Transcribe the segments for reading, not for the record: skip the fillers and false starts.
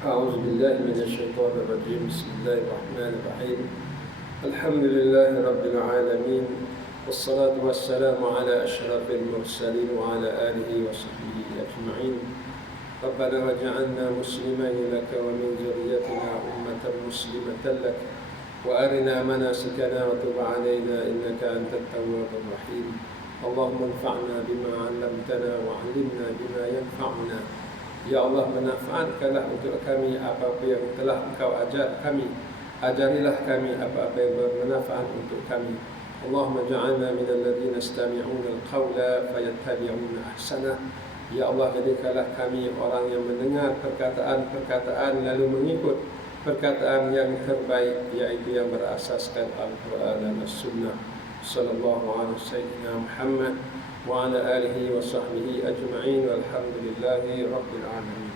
أعوذ بالله من الشيطان الرجيم. بسم الله الرحمن الرحيم. الحمد لله رب العالمين، والصلاة والسلام على أشرف المرسلين وعلى آله وصحبه أجمعين. ربنا واجعلنا مسلمين لك ومن ذريتنا أمة مسلمة لك، وأرنا مناسكنا وتب علينا إنك أنت التواب الرحيم. اللهم انفعنا بما علمتنا وعلمنا بما ينفعنا. Ya Allah, manfaatkanlah untuk kami apa-apa yang telah Engkau ajar kami. Ajarilah kami apa-apa yang bermanfaat untuk kami. Allahumma ja'alna minal ladzina yastami'una al-qawla fayattabi'una ahsanah. Ya Allah, jadikanlah kami orang yang mendengar perkataan-perkataan lalu mengikut perkataan yang terbaik, yaitu yang berasaskan Al-Quran dan As-Sunnah. Sallallahu alaihi wasallam Muhammad wa ala alihi wa sahbihi ajma'in, walhamdulillahi rabbil alamin.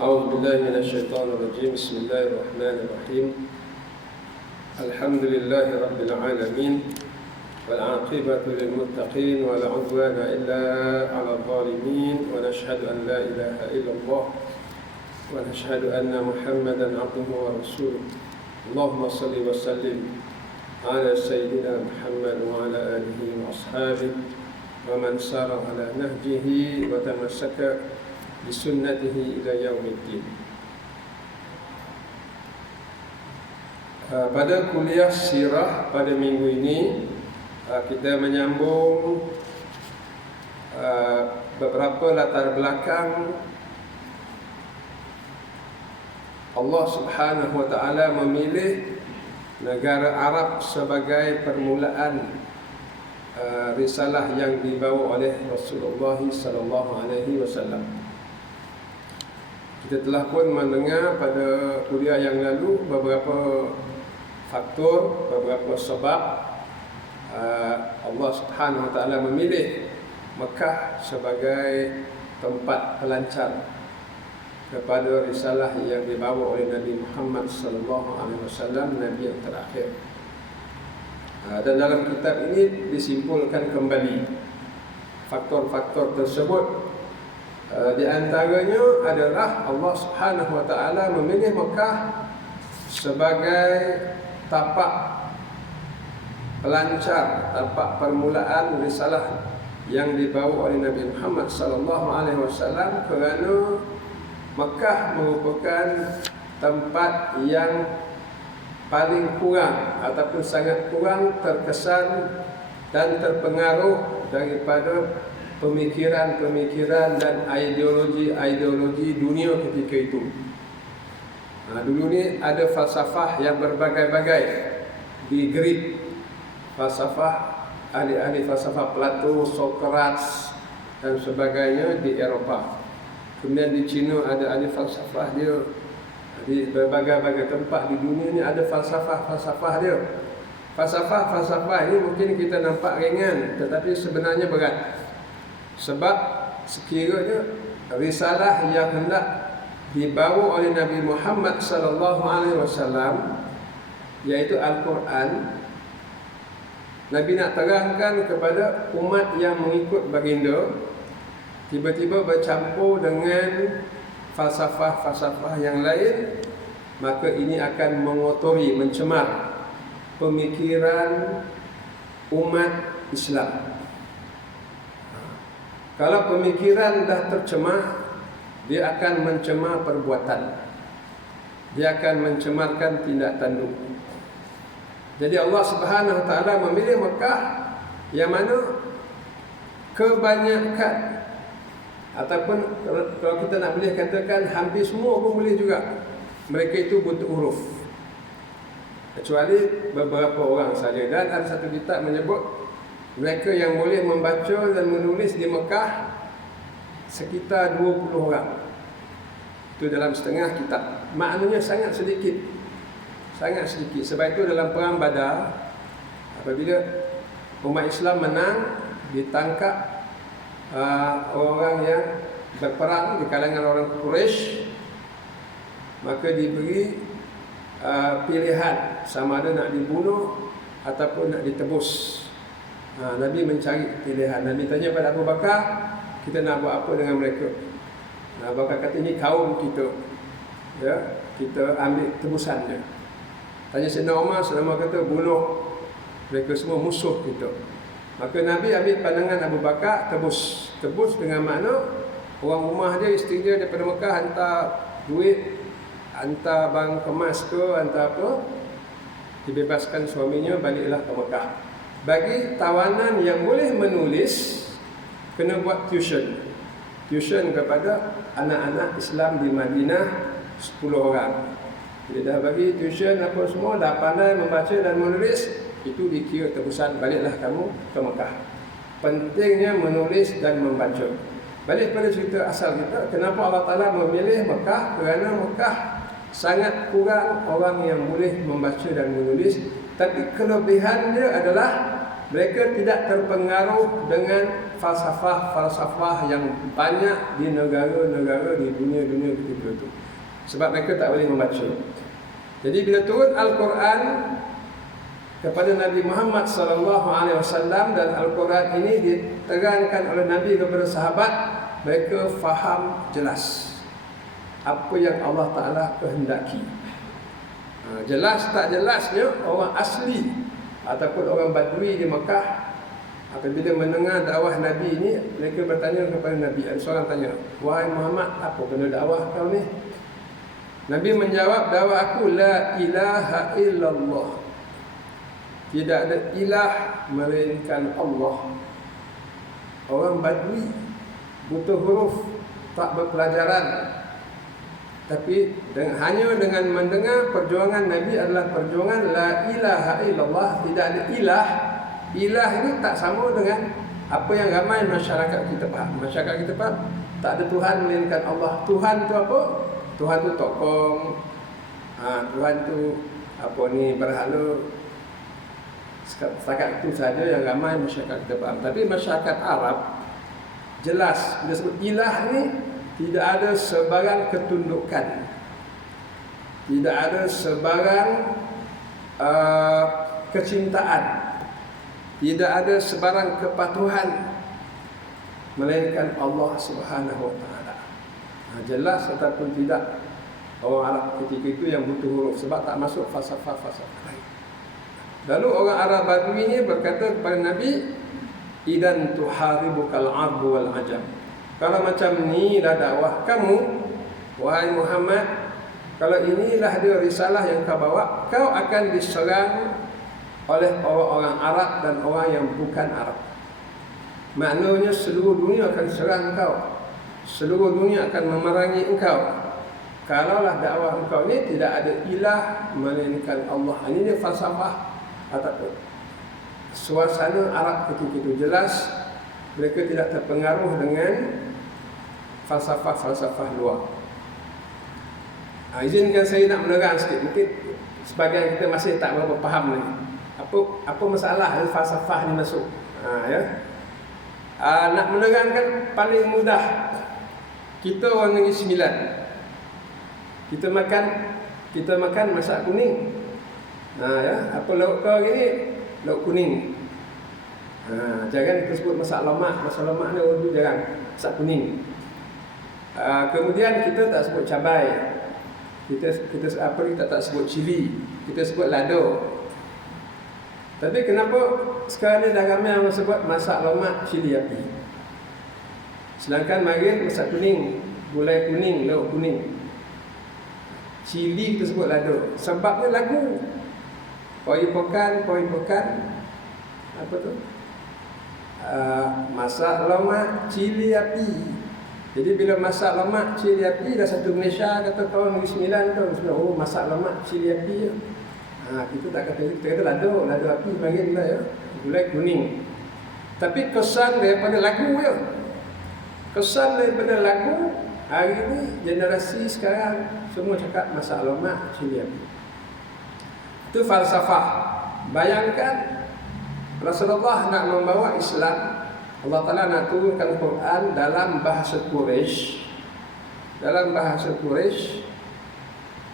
A'udzu billahi minasy syaithanir rajim. Bismillahirrahmanirrahim. Alhamdulillahi rabbil alamin, wal 'aqibatu lil muttaqin, wa la 'udwana illa 'alal zalimin, wa nashhadu an la ilaha illallah wa nashhadu anna Muhammadan 'abduhu wa rasuluh. Allahumma shalli wa sallim ala sayyidina Muhammad wa ala alihi wa ashabihi wa man sara ala nahjihi wa tamassaka bi sunnatihi ila yaumiddin. Pada kuliah sirah pada minggu ini kita menyambung beberapa latar belakang Allah Subhanahu wa taala memilih negara Arab sebagai permulaan risalah yang dibawa oleh Rasulullah sallallahu alaihi wasallam. Kita telah pun mendengar pada kuliah yang lalu beberapa faktor, beberapa sebab Allah Subhanahu wa taala memilih Mekah sebagai tempat pelancar kepada risalah yang dibawa oleh Nabi Muhammad sallallahu alaihi wasallam, nabi yang terakhir. Dan dalam kitab ini disimpulkan kembali faktor-faktor tersebut. Di antaranya adalah Allah Subhanahu wa taala memilih Mekah sebagai tapak pelancar, tapak permulaan risalah yang dibawa oleh Nabi Muhammad sallallahu alaihi wasallam, kerana Mekah merupakan tempat yang paling kurang ataupun sangat kurang terkesan dan terpengaruh daripada pemikiran-pemikiran dan ideologi dunia ketika itu. Dulu ni ada falsafah yang berbagai-bagai di Greek, falsafah ahli-ahli falsafah Plato, Socrates dan sebagainya di Eropah. Kemudian di China ada ahli falsafah dia. Di berbagai-bagai tempat di dunia ni ada falsafah dia. Falsafah ini mungkin kita nampak ringan, tetapi sebenarnya berat. Sebab sekiranya risalah yang hendak dibawa oleh Nabi Muhammad sallallahu alaihi wasallam, iaitu Al-Quran, Nabi nak terangkan kepada umat yang mengikut baginda, tiba-tiba bercampur dengan falsafah yang lain, maka ini akan mengotori, mencemar pemikiran umat Islam. Kalau pemikiran dah tercemar, dia akan mencemar perbuatan, dia akan mencemarkan tindak tanduk. Jadi Allah Subhanahu wa taala memilih Mekah yang mana kebanyakan, ataupun kalau kita nak boleh katakan hampir semua pun boleh juga, mereka itu buta huruf, kecuali beberapa orang saja. Dan ada satu kitab menyebut mereka yang boleh membaca dan menulis di Mekah sekitar 20 orang. Itu dalam setengah kitab. Maknanya sangat sedikit. Sangat sedikit. Sebab itu dalam perang Badar, apabila umat Islam menang, ditangkap orang yang berperang di kalangan orang Quraisy, maka diberi pilihan sama ada nak dibunuh ataupun nak ditebus. Nabi mencari pilihan. Nabi tanya pada Abu Bakar, kita nak buat apa dengan mereka. Abu Bakar kata ini kaum kita, ya, kita ambil tebusannya. Tanya Sayyidina Umar, Sayyidina Umar kata bunuh mereka semua, musuh kita. Maka Nabi ambil pandangan Abu Bakar, tebus dengan makna orang rumah dia, isteri dia daripada Mekah hantar duit, hantar barang kemas ke, hantar apa, dibebaskan suaminya, baliklah ke Mekah. Bagi tawanan yang boleh menulis, kena buat tuition kepada anak-anak Islam di Madinah 10 orang. Dia dah bagi tuition apa semua, dah pandai membaca dan menulis, itu dikira tebusan, baliklah kamu ke Mekah. Pentingnya menulis dan membaca. Balik pada cerita asal kita, kenapa Allah Ta'ala memilih Mekah? Kerana Mekah sangat kurang orang yang boleh membaca dan menulis. Tapi kelebihan dia adalah mereka tidak terpengaruh dengan falsafah yang banyak di negara-negara di dunia ketika itu. Sebab mereka tak boleh membaca. Jadi bila turun Al-Quran kepada Nabi Muhammad SAW, dan Al-Quran ini diterangkan oleh Nabi kepada sahabat, mereka faham jelas apa yang Allah Ta'ala kehendaki. Jelas tak jelasnya orang asli ataupun orang Badui di Mekah, apabila mendengar dakwah Nabi ini, mereka bertanya kepada Nabi. Ada seorang tanya, wahai Muhammad, apa benda dakwah kau ni? Nabi menjawab, dakwah aku la ilaha illallah. Tidak ada ilah melainkan Allah. Orang Badui butuh huruf, tak berpelajaran. Tapi hanya dengan mendengar perjuangan Nabi adalah perjuangan la ilaha illallah. Tidak ada ilah. Ilah ini tak sama dengan apa yang ramai masyarakat kita faham. Masyarakat kita faham tak ada Tuhan melainkan Allah. Tuhan tu apa? Tuhan tu tokong. Tuhan tu apa ni, berhala. Setakat itu saja yang ramai masyarakat kita faham. Tapi masyarakat Arab jelas bila sebut ilah ni, tidak ada sebarang ketundukan, tidak ada sebarang kecintaan, tidak ada sebarang kepatuhan melainkan Allah Subhanahu Wa Taala. Jelas ataupun tidak, orang Arab ketika itu yang butuh huruf, sebab tak masuk falsafah lain. Lalu orang Arab Badui ini berkata kepada Nabi, idan tuharibukal arbu wal ajam. Kalau macam inilah dakwah kamu, wahai Muhammad, kalau inilah dia risalah yang kau bawa, kau akan diserang oleh orang-orang Arab dan orang yang bukan Arab. Maknanya seluruh dunia akan serang engkau, seluruh dunia akan memerangi engkau. Kalaulah dakwah engkau ini tidak ada ilah melainkan Allah. Ini dia falsafah ataupun suasana Arab ketika itu. Jelas mereka tidak terpengaruh dengan falsafah luar. Izinkan saya nak menerang sikit. Mungkin sebagian kita masih tak berapa faham ni. Apa masalah falsafah ni masuk? Nak menerangkan paling mudah. Kita orang Negeri Sembilan, kita makan masak kuning. Apa lauk kau hari ni? Lauk kuning. Jangan kita sebut masak lemak. Masak lemak ni orang tu jarang. Masak kuning. Kemudian kita tak sebut cabai. Kita tak sebut cili. Kita sebut lado. Tapi kenapa sekarang ni dah ramai orang sebut masak lemak cili api? Sedangkan mari masak kuning, gulai kuning, lauk kuning. Cili kita sebut lado. Sebabnya lagu. Poi pokan. Apa tu? Masak lemak cili api. Jadi bila masak lemak cili api, dah satu Malaysia kata kawan Negeri Sembilan tu, oh masak lemak cili api ya. Kita tak kata, kita kata lado api panggil lah ya. Gulai kuning. Tapi kesan daripada lagu ya. Kesan daripada lagu hari ni generasi sekarang semua cakap masak lemak cili api. Itu falsafah. Bayangkan Rasulullah nak membawa Islam, Allah Ta'ala nak turunkan Quran dalam bahasa Quraisy.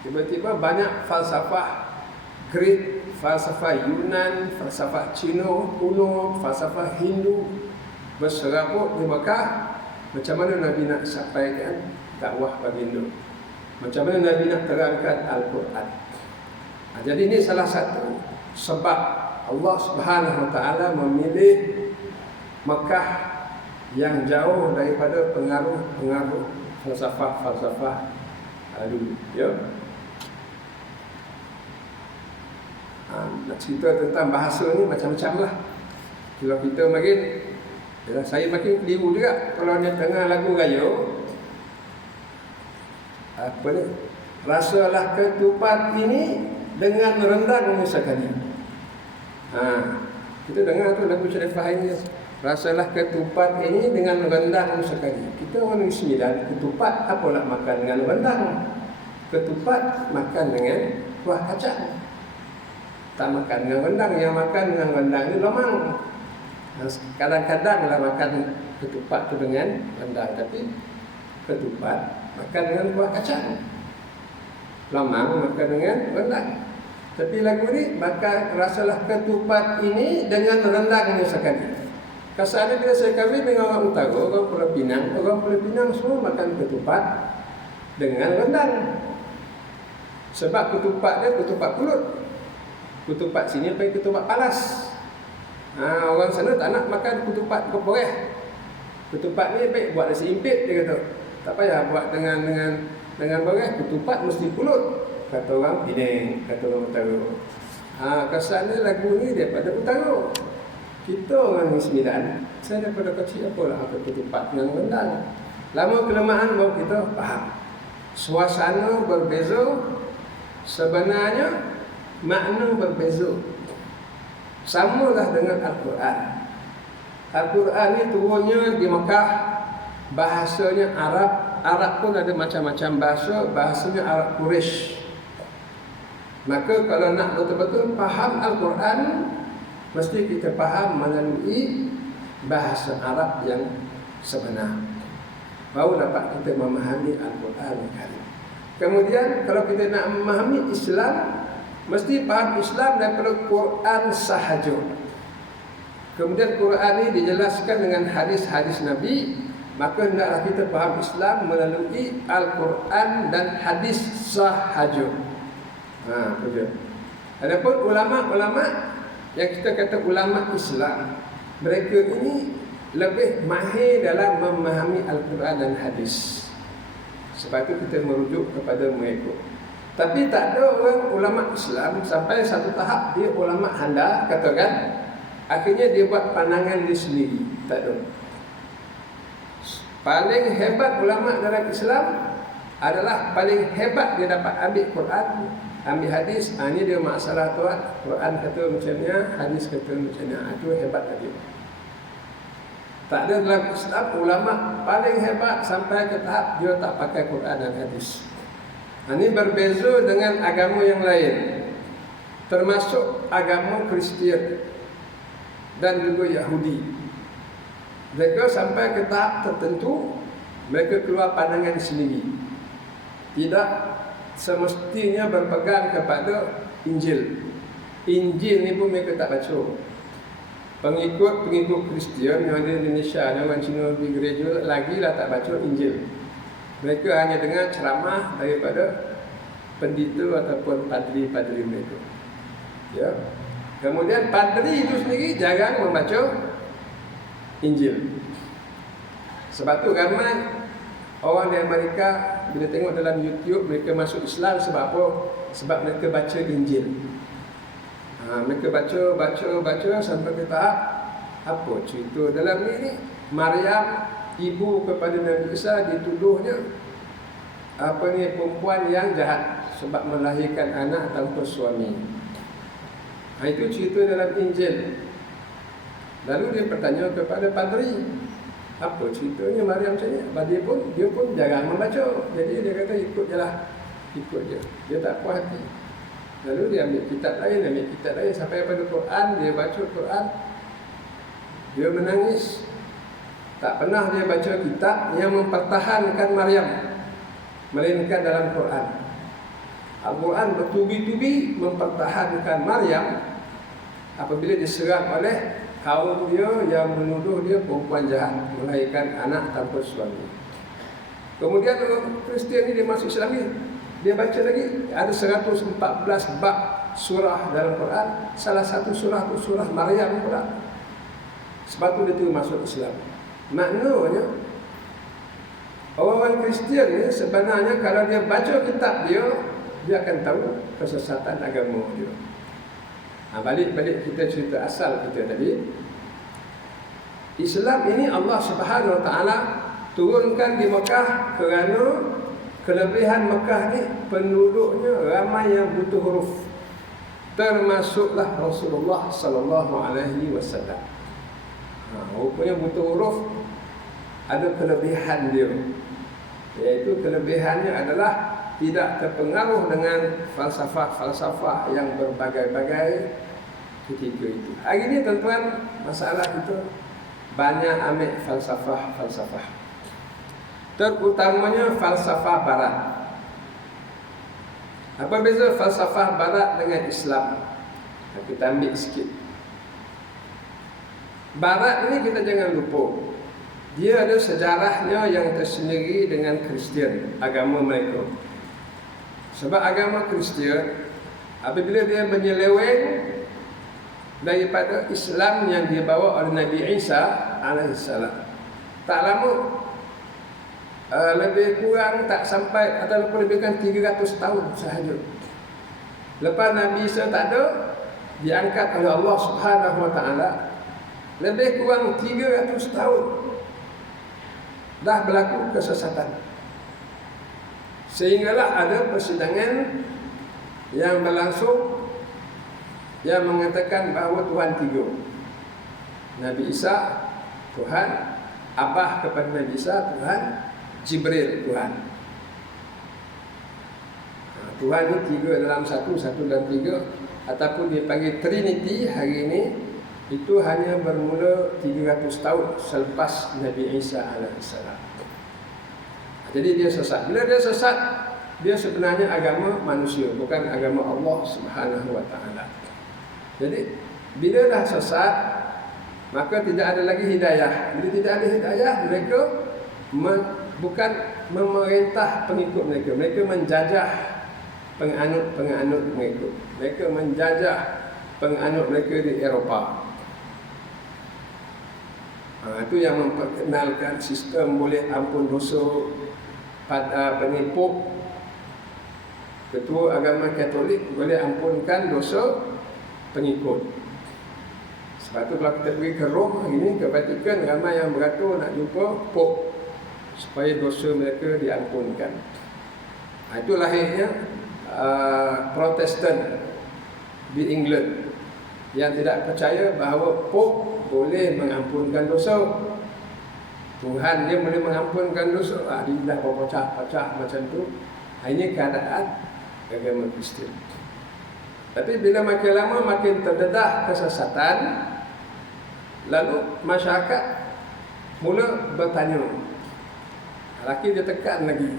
Tiba-tiba banyak falsafah Greek, falsafah Yunan, falsafah Cina kuno, falsafah Hindu berserabut di Mekah. Macam mana Nabi nak sampaikan dakwah baginda? Macam mana Nabi nak terangkan Al-Quran? Jadi ini salah satu sebab Allah Subhanahu Wa Taala memilih Mekah yang jauh daripada pengaruh falsafah dulu. Ya. Nak cerita tentang bahasa ni macam-macam lah. Kalau kita makin, saya makin keliru juga kalau dia tengah lagu raya, apa ni, rasalah ketupat ini dengan rendang sekali. Kita dengar tu lagu Syarifah ini, rasalah ketupat ini dengan rendang sekali. Kita orang Negeri Sembilan, ketupat apa nak makan dengan rendang? Ketupat makan dengan kuah kacang. Tak makan dengan rendang, yang makan dengan rendang ni lemang. Kadang-kadang lah makan ketupat tu dengan rendang, tapi ketupat makan dengan kuah kacang. Lemang makan dengan rendang. Tapi lagu ni, maka rasalah ketupat ini dengan rendang sekali. Kasarnya bila saya kahwin dengan orang utara, orang Pulau Pinang semua makan ketupat dengan rendang. Sebab ketupat dia ketupat pulut. Ketupat sini pakai ketupat palas. Orang sana tak nak makan ketupat keporeh. Ketupat ni baik buat nasi impit, dia kata. Tak payah buat dengan boreh, ketupat mesti pulut. Kata orang Penang, kata orang utara. Kesannya lagu ni daripada utara. Kita orang Sembilan, saya daripada kecil apalah apa ketupat dengan rendang. Lama kelamaan baru kita faham. Suasana berbeza, sebenarnya makna berbeza. Samalah dengan Al-Quran. Al-Quran ni turunnya di Mekah, bahasanya Arab. Arab pun ada macam-macam bahasa, bahasanya Arab Quraisy. Maka kalau nak betul-betul faham Al-Quran, mesti kita faham melalui bahasa Arab yang sebenar. Baru dapat kita memahami Al-Quran. Kemudian kalau kita nak memahami Islam, mesti faham Islam daripada Quran sahaja. Kemudian Quran ini dijelaskan dengan hadis-hadis Nabi. Maka hendaklah kita faham Islam melalui Al-Quran dan hadis sahaja. Itu dia. Adapun ulama-ulama yang kita kata ulama Islam, mereka ini lebih mahir dalam memahami Al-Quran dan hadis. Sebab itu kita merujuk kepada mereka. Tapi tak ada orang ulama Islam sampai satu tahap dia ulama handal, katakan, akhirnya dia buat pandangan dia sendiri. Tak ada. Paling hebat ulama dalam Islam adalah paling hebat dia dapat ambil Quran, ambil hadis. Ini dia masalah tuan. Quran kata macam ni, hadis kata macam ni. Itu hebat dia. Tak ada dalam Islam ulama paling hebat sampai ke tahap dia tak pakai Quran dan hadis. Ini berbeza dengan agama yang lain, termasuk agama Kristian dan juga Yahudi. Mereka sampai ke tahap tertentu, mereka keluar pandangan sendiri. Tidak semestinya berpegang kepada Injil. Injil ni pun mereka tak baca. Pengikut Kristian yang ada di Indonesia, orang Cina di gereja lagi lah tak baca Injil. Mereka hanya dengar ceramah daripada pendeta ataupun padri-padri mereka. Ya. Kemudian padri itu sendiri jarang membaca Injil. Sebab tu ramai orang di Amerika bila tengok dalam YouTube mereka masuk Islam sebab apa? Sebab mereka baca Injil. Mereka baca sampai ke tahap apa cerita dalam ni? Maryam ibu kepada Nabi Isa dituduhnya perempuan yang jahat sebab melahirkan anak tanpa suami. Itu cerita dalam Injil. Lalu dia bertanya kepada padri, apa ceritanya Maryam macam ni? Dia pun jarang membaca. Jadi dia kata ikut je. Dia tak puas hati. Lalu dia ambil kitab lain sampai pada Quran, dia baca Quran. Dia menangis. Tak pernah dia baca kitab yang mempertahankan Maryam, melainkan dalam Quran. Al-Quran bertubi-tubi mempertahankan Maryam apabila diserang oleh kaum dia yang menuduh dia perempuan jahat, melahirkan anak tanpa suami. Kemudian orang Kristian ni dia masuk Islam ni, dia baca lagi ada 114 bab surah dalam Quran, salah satu surah tu surah Maryam pula. Sebab tu dia tu masuk Islam. Maknanya orang Kristian ni sebenarnya kalau dia baca kitab dia akan tahu kesesatan agama dia. Balik kita cerita asal kita tadi. Islam ini Allah Subhanahu Wa Taala turunkan di Mekah kerana kelebihan Mekah ni penduduknya ramai yang buta huruf. Termasuklah Rasulullah sallallahu alaihi wasallam. Rupanya buta huruf ada kelebihan dia. Iaitu kelebihannya adalah tidak terpengaruh dengan falsafah yang berbagai-bagai ketika itu. Hari ini tuan-tuan, masalah kita banyak ambil falsafah. Terutamanya falsafah barat. Apa beza falsafah barat dengan Islam? Kita ambil sikit. Barat ini kita jangan lupa, dia ada sejarahnya yang tersendiri dengan Kristian, agama mereka. Sebab agama Kristian, apabila dia menyeleweng daripada Islam yang dibawa oleh Nabi Isa alaihissalam, tak lama, lebih kurang tak sampai atau lebihkan 300 tahun sahaja. Lepas Nabi Isa tak ada, diangkat oleh Allah Subhanahu Wa Taala, lebih kurang 300 tahun dah berlaku kesesatan. Sehinggalah ada persidangan yang berlangsung yang mengatakan bahawa Tuhan 3. Nabi Isa Tuhan, abah kepada Nabi Isa Tuhan, Jibril Tuhan. Tuhan ni 3 dalam 1 dalam 3, ataupun dipanggil Trinity hari ini. Itu hanya bermula 300 tahun selepas Nabi Isa alaihissalam. Jadi dia sesat. Bila dia sesat, dia sebenarnya agama manusia, bukan agama Allah Subhanahu Wa Taala. Jadi bila dah sesat, maka tidak ada lagi hidayah. Bila tidak ada hidayah, mereka bukan memerintah pengikut mereka. Mereka menjajah penganut-penganut mereka. Mereka menjajah penganut mereka di Eropah. Itu yang memperkenalkan sistem boleh ampun dosa pada penipu. Ketua agama Katolik boleh ampunkan dosa pengikut. Sebab tu kalau kita pergi ke Rom hari ini, ke Vatikan, ramai yang beratur nak jumpa Pope supaya dosa mereka diampunkan. Itu lahirnya Protestan di England yang tidak percaya bahawa Pope boleh mengampunkan dosa. Tuhan dia boleh mengampunkan dosa. Dia dah berpecah-pecah macam tu. Ini keadaan agama Kristian. Tapi bila makin lama makin terdedah kesesatan, lalu masyarakat mula bertanya. Laki dia tekan lagi.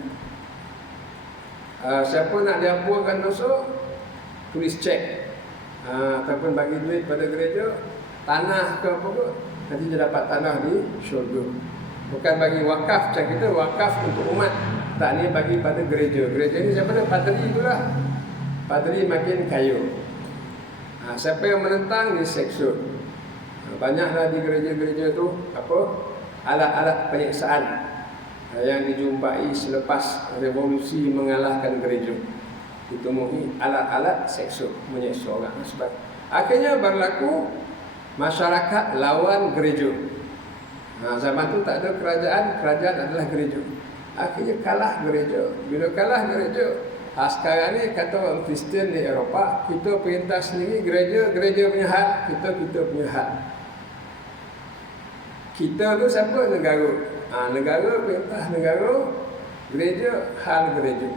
Siapa nak diampunkan dosa, tulis cek. Ataupun bagi duit pada gereja, tanah ke apa ke, nanti dia dapat tanah di syurga. Bukan bagi wakaf macam kita, wakaf untuk umat. Tak, ni bagi pada gereja. Gereja ni siapa dia? Padri itulah. Padri makin kaya. Siapa yang menentang ni seksul. Banyaklah di gereja-gereja tu apa? Alat-alat penyiksaan yang dijumpai selepas revolusi mengalahkan gereja. Ditemui alat-alat seksul menyiksa orang. Sebab akhirnya berlaku masyarakat lawan gereja. Zaman tu tak ada kerajaan, kerajaan adalah gereja. Akhirnya kalah gereja. Bila kalah gereja, sekarang ni kata orang Kristian di Eropah, kita perintah sendiri, gereja punya hal, kita punya hal. Kita tu siapa? Negara. Negara perintah negara, gereja hal gereja.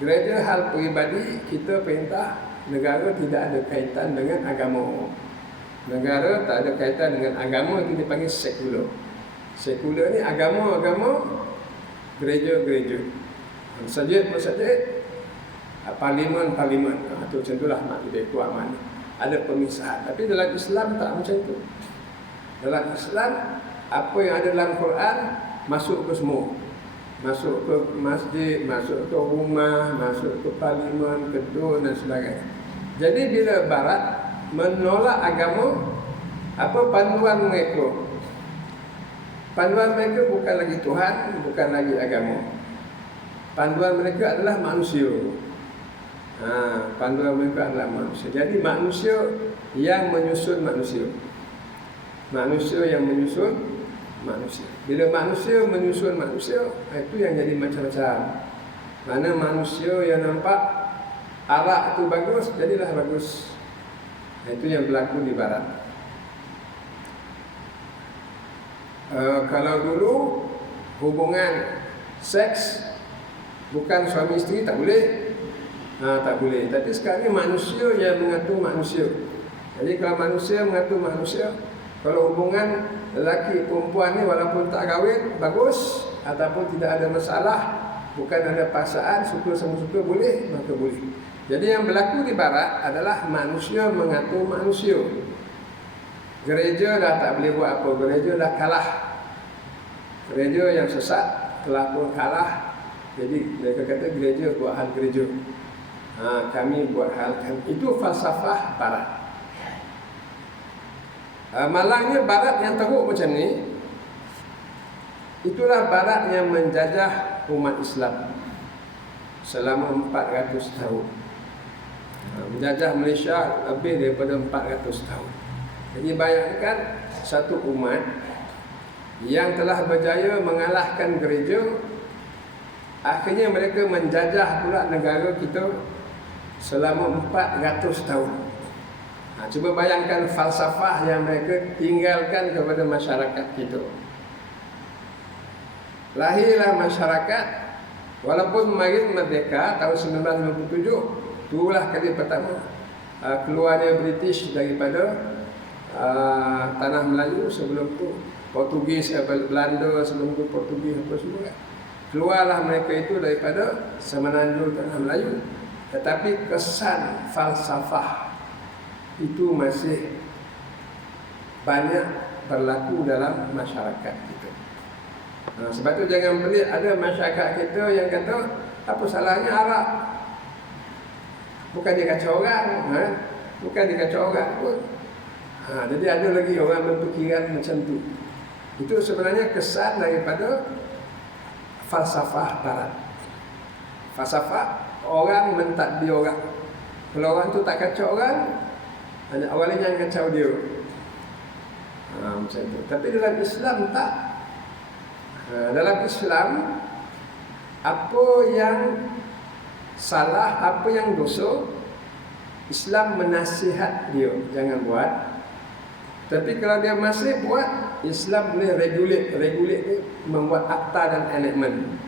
Gereja hal peribadi, kita perintah negara tidak ada kaitan dengan agama. Negara tak ada kaitan dengan agama, itu dipanggil sekular. Sekular ni agama, gereja. Masjid, parlimen. Itu macam itulah mak kita itu aman. Ada pemisahan. Tapi dalam Islam tak macam itu. Dalam Islam, apa yang ada dalam Quran masuk ke semua. Masuk ke masjid, masuk ke rumah, masuk ke parlimen, gedung dan sebagainya. Jadi bila Barat menolak agama, apa panduan mereka? Panduan mereka bukan lagi Tuhan, bukan lagi agama. Panduan mereka adalah manusia. Panduan mereka adalah manusia. Jadi manusia yang menyusun manusia. Manusia yang menyusun manusia. Bila manusia menyusun manusia, itu yang jadi macam-macam. Mana manusia yang nampak arak itu bagus, jadilah bagus. Itu yang berlaku di Barat. Kalau dulu hubungan seks bukan suami isteri tak boleh. Tak boleh. Tapi sekarang ni manusia yang mengatur manusia. Jadi kalau manusia mengatur manusia, kalau hubungan lelaki perempuan ni walaupun tak kahwin bagus ataupun tidak ada masalah, bukan ada paksaan, suka sama suka boleh, maka boleh. Jadi yang berlaku di Barat adalah manusia mengatur manusia. Gereja dah tak boleh buat apa, gereja dah kalah. Gereja yang sesat telah pun kalah. Jadi mereka kata gereja buat hal gereja. Kami buat hal kami. Itu falsafah Barat. Malangnya Barat yang teruk macam ni, itulah Barat yang menjajah umat Islam selama 400 tahun. Menjajah Malaysia lebih daripada 400 tahun. Jadi bayangkan satu umat yang telah berjaya mengalahkan gereja, akhirnya mereka menjajah pula negara kita selama 400 tahun. Cuba bayangkan falsafah yang mereka tinggalkan kepada masyarakat kita. Lahirlah masyarakat, walaupun makin merdeka tahun 1957, itulah kali pertama keluarnya British daripada tanah Melayu. Sebelum tu Portugis, Belanda, sebelum tu Portugis apa semua. Keluarlah mereka itu daripada semenanjung tanah Melayu. Tetapi kesan falsafah itu masih banyak berlaku dalam masyarakat kita. Sebab tu jangan pelik ada masyarakat kita yang kata apa salahnya arak. Bukan dia kacau orang, bukan dia kacau orang pun. Jadi ada lagi orang berfikiran macam tu. Itu sebenarnya kesan daripada falsafah Barat. Falsafah orang mentadbir orang. Kalau orang tu tak kacau orang, hanya orang lain yang kacau dia. Macam tu. Tapi dalam Islam tak. Dalam Islam, apa yang salah, apa yang dosa, Islam menasihat dia jangan buat. Tapi kalau dia masih buat, Islam boleh regulate dia, membuat akta dan enactment.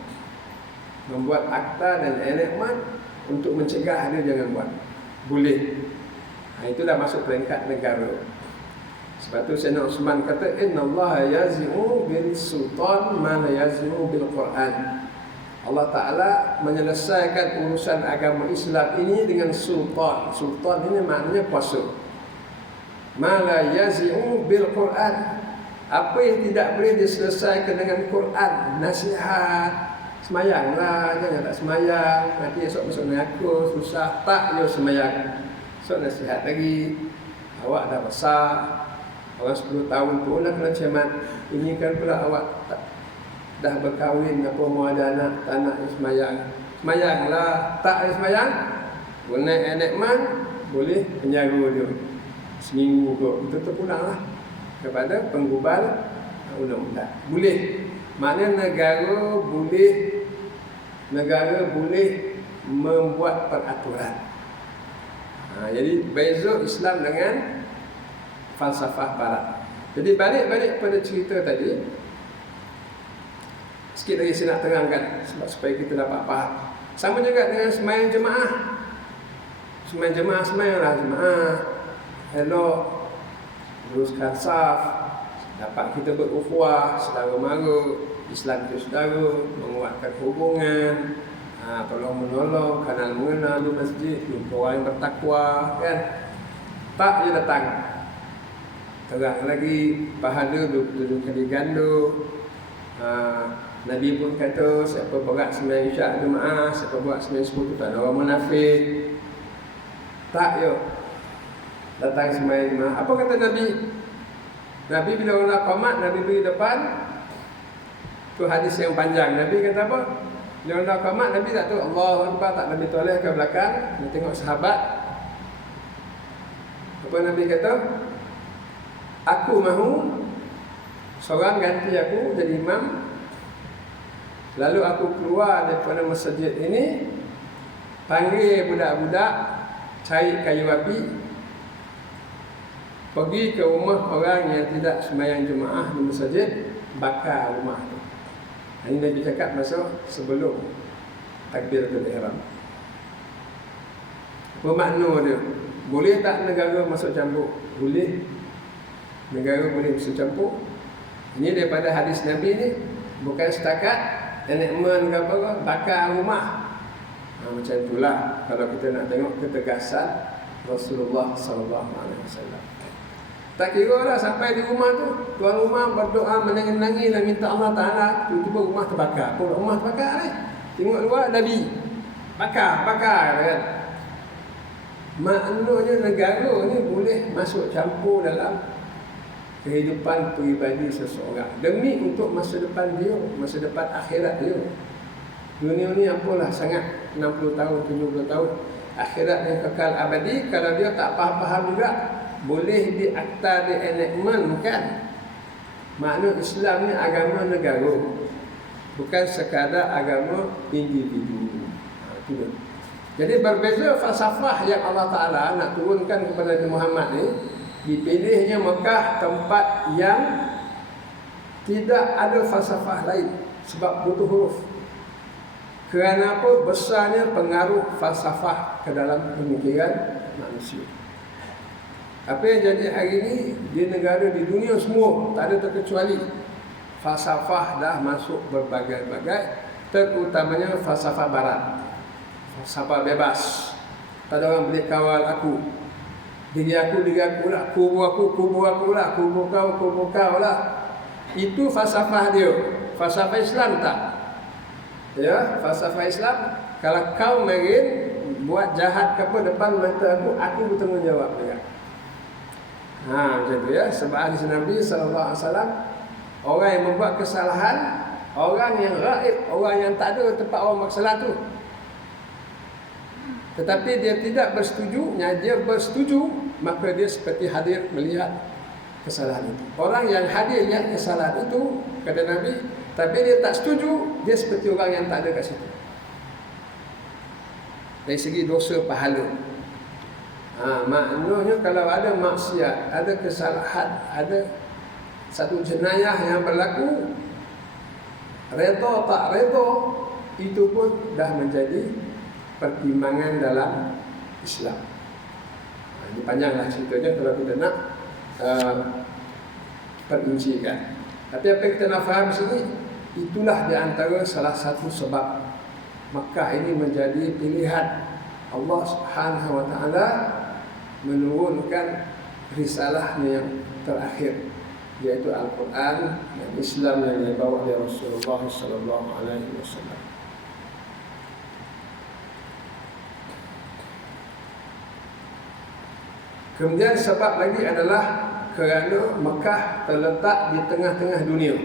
Membuat akta dan enactment untuk mencegah dia jangan buat. Boleh. Itu dah masuk peringkat negara. Sebab tu Sayyidina Uthman kata innallaha yazi'u bil sultan ma la yazi'u bil Quran. Allah Ta'ala menyelesaikan urusan agama Islam ini dengan sultan. Sultan ini maknanya kuasa. Ma la yazi'u bil Quran. Apa yang tidak boleh diselesaikan dengan Quran, nasihat. Semayanglah, jangan tak semayang. Nanti esok masuk neraka, susah. Tak, dia semayang. So nasihat lagi, awak dah besar, orang 10 tahun pun dah kena cemat. Ini kan pula awak dah berkahwin, apa mau ada anak, tak nak semayang. Semayanglah, tak semayang, boleh enactment, boleh penjara dia seminggu kot. Kita terpulanglah kepada penggubal undang-undang. Boleh, maknanya negara boleh membuat peraturan. Jadi beza Islam dengan falsafah Barat. Jadi balik pada cerita tadi, sikit lagi saya nak terangkan supaya kita dapat faham. Sama juga dengan sembahyang jemaah. Sembahyanglah jemaah. Elok, luruskan saf, dapat kita berukhuwah, saudara mara, Islam itu saudara, menguatkan hubungan. Tolong menolong, kenal mengenal di masjid, jumpa orang yang bertakwa, kan? Tak dia datang. Terang lagi pahala 27 kali ganda. Nabi pun kata siapa berat sembahyang isyak jemaah, siapa berat sembahyang subuh tu tak ada orang munafik. Tak yo. Datang sembahyang jemaah. Apa kata Nabi? Nabi bila orang qamat, Nabi pergi depan. Tu hadis yang panjang. Nabi kata apa? Bila orang qamat, Nabi tak tahu Allahu Akbar, tak Nabi toleh ke belakang, dia tengok sahabat. Apa Nabi kata? Aku mahu seorang ganti aku jadi imam. Lalu aku keluar daripada masjid ini, panggil budak-budak, cari kayu api, pergi ke rumah orang yang tidak sembahyang jemaah di masjid, bakar rumah itu. Ini Nabi cakap masa sebelum takbiratul ihram. Apa makna dia? Boleh tak negara masuk campur? Boleh. Negara boleh masuk campur. Ini daripada hadis Nabi ni. Bukan setakat enakmen ke apa, bakar rumah. Macam itulah kalau kita nak tengok ketegasan Rasulullah SAW. Tak kira lah sampai di rumah tu, tuan rumah berdoa menangis-nangis dan minta Allah Ta'ala, tiba-tiba rumah terbakar. Apa rumah terbakar ni? Tengok luar Nabi bakar kan. Maknanya negara ni boleh masuk campur dalam kehidupan peribadi seseorang demi untuk masa depan dia, masa depan akhirat dia. Dunia ni apalah sangat, 60 tahun, 70 tahun. Akhirat yang kekal abadi, kalau dia tak faham juga, boleh diakta di enakmen, bukan? Makna Islam ni agama negara, bukan sekadar agama individu. Itu. Jadi berbeza falsafah yang Allah Ta'ala nak turunkan kepada Nabi Muhammad ni. Dipilihnya Mekah tempat yang tidak ada falsafah lain sebab butuh huruf. Kerana apa? Besarnya pengaruh falsafah ke dalam pemikiran manusia. Apa yang jadi hari ini di negara di dunia semua tak ada terkecuali, falsafah dah masuk berbagai-bagai, terutamanya falsafah barat. Falsafah bebas. Tak ada orang boleh kawal aku. Diri aku lah, kubu aku lah, kubu kau lah. Itu falsafah dia. Falsafah Islam tak? Ya, falsafah Islam, kalau kau main buat jahat ke apa depan mata aku bertanggungjawab dia. Macam tu ya. Sebab hadis Nabi SAW, orang yang membuat kesalahan, orang yang raib, orang yang tak ada tempat orang bersalah tu, tetapi dia tidak bersetuju, dia bersetuju, maka dia seperti hadir melihat kesalahan itu. Orang yang hadir lihat kesalahan itu, kata Nabi, tapi dia tak setuju, dia seperti orang yang tak ada kat situ. Dari segi dosa pahala. Maknanya kalau ada maksiat, ada kesalahan, ada satu jenayah yang berlaku, redha tak redha, itu pun dah menjadi pertimbangan dalam Islam. Ini panjanglah ceritanya kalau kita nak perincikan. Tapi apa yang kita nak faham sini, itulah di antara salah satu sebab Makkah ini menjadi pilihan Allah Subhanahu Wa Taala menurunkan risalahnya yang terakhir, yaitu Al-Quran dan Islam yang dibawa oleh Rasulullah Sallallahu Alaihi Wasallam. Kemudian sebab lagi adalah kerana Mekah terletak di tengah-tengah dunia.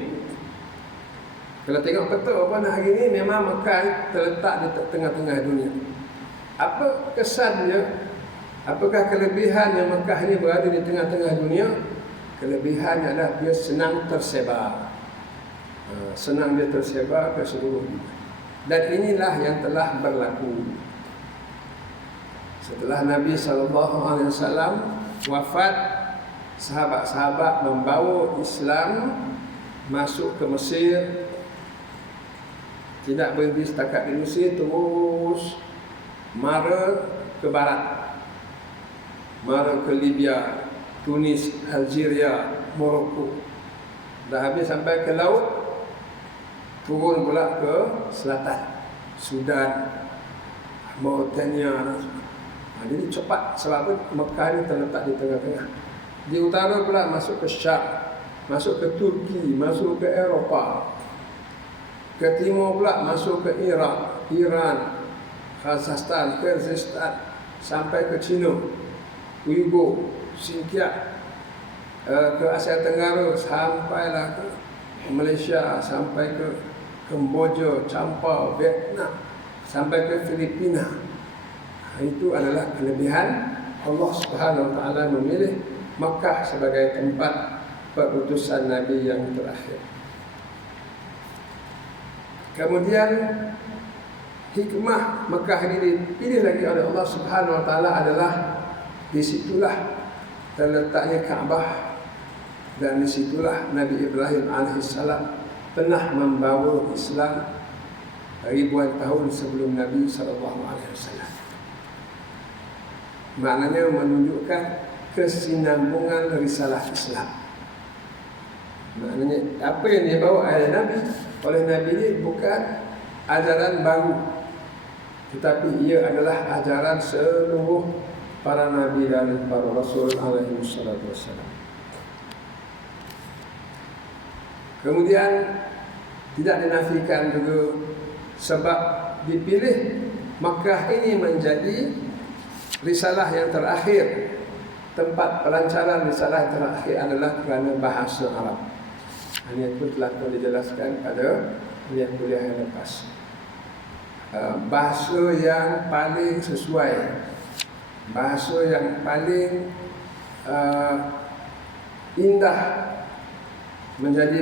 Kalau tengok betul apa hari ini, memang Mekah terletak di tengah-tengah dunia. Apa kesan dia? Apakah kelebihan yang Mekah ini berada di tengah-tengah dunia? Kelebihannya adalah dia senang tersebar. Senang dia tersebar ke seluruh dunia. Dan inilah yang telah berlaku. Setelah Nabi SAW wafat, sahabat-sahabat membawa Islam masuk ke Mesir. Tidak berhenti setakat di Mesir, terus mara ke barat, mara ke Libya, Tunis, Algeria, Morocco. Dah habis sampai ke laut, turun pula ke selatan, Sudan, Mauritania. Jadi cepat, sebab Mekah ini terletak di tengah-tengah. Di utara pula masuk ke Syam, masuk ke Turki, masuk ke Eropah. Ke timur pula masuk ke Iraq, Iran, Kazakhstan, Kyrgyzstan, sampai ke China, Uyghur, Xinjiang, ke Asia Tenggara, sampailah ke Malaysia, sampai ke Kemboja, Campau, Vietnam, sampai ke Filipina. Itu adalah kelebihan Allah Subhanahu wa taala memilih Makkah sebagai tempat perutusan Nabi yang terakhir. Kemudian hikmah Makkah ini dipilih lagi oleh Allah Subhanahu wa taala adalah disitulah terletaknya Kaabah, dan disitulah Nabi Ibrahim alaihissalam pernah membawa Islam ribuan tahun sebelum Nabi SAW. Maknanya menunjukkan kesinambungan risalah Islam. Maknanya apa yang dibawa oleh Nabi ini bukan ajaran baru, tetapi ia adalah ajaran seluruh para Nabi dan para Rasul alaihi wassalam. Kemudian tidak dinafikan juga sebab dipilih Makkah ini menjadi risalah yang terakhir. Tempat pelancaran risalah yang terakhir adalah kerana bahasa Arab. Ini pun telah dijelaskan pada kuliah-kuliah yang lepas. Bahasa yang paling sesuai, bahasa yang paling indah menjadi